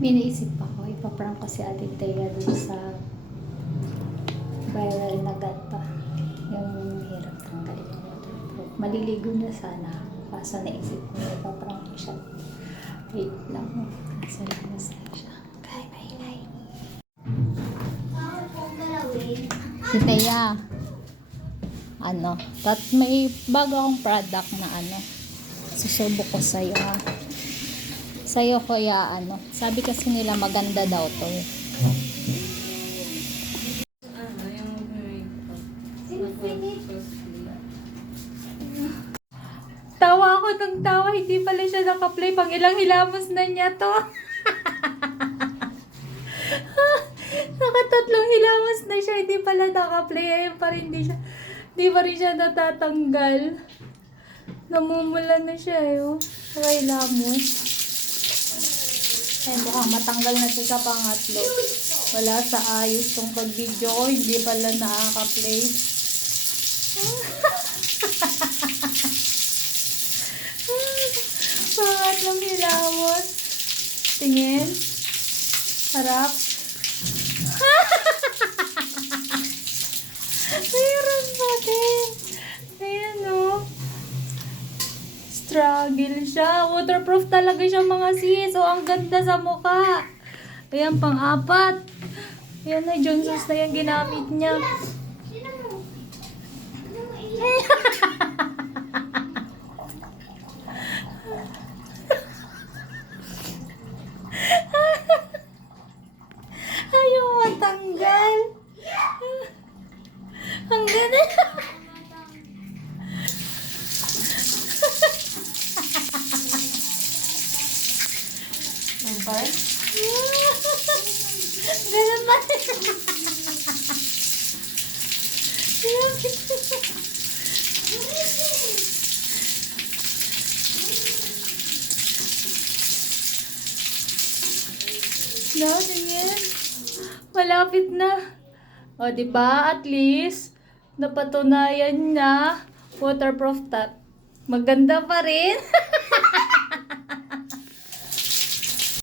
Biniisip ako, ipaprank ko si Ate Thea dun sa viral na gata. Yung hirap tanggalin yung waterproof. Maliligo na sana. Kaso naisip ko, ipaprank ko siya. Wait lang. Kaso labas na siya. Kaya maingay. Si Thea. May bago akong product na susubok ko sa'yo ha. Sa'yo kuya sabi kasi nila maganda daw to eh. Tawa ako ng tawa, hindi pala siya naka-play, pang ilang hilamos na niya to. Nakatatlong hilamos na siya, hindi pala naka-play, ayun pa rin, hindi pa rin siya natatanggal. Namumula na siya hilamos. Ay, mukhang matanggal na siya sa pangatlo. Wala sa ayos tong pag-video ko. Hindi pala nakaka-play. Pangatlong hilamos. Tingin. Harap. Mayroon pa din. Ayan struggle siya. Waterproof talaga siya mga sis. Ang ganda sa mukha. Ayan, pang-apat. Ayan na, Johnson's na yung ginamit niya. Ayaw matanggal. Ang ganda. Ganun ba? No, tingin. Malapit na. O, diba? At least, napatunayan na waterproof top. Maganda pa rin.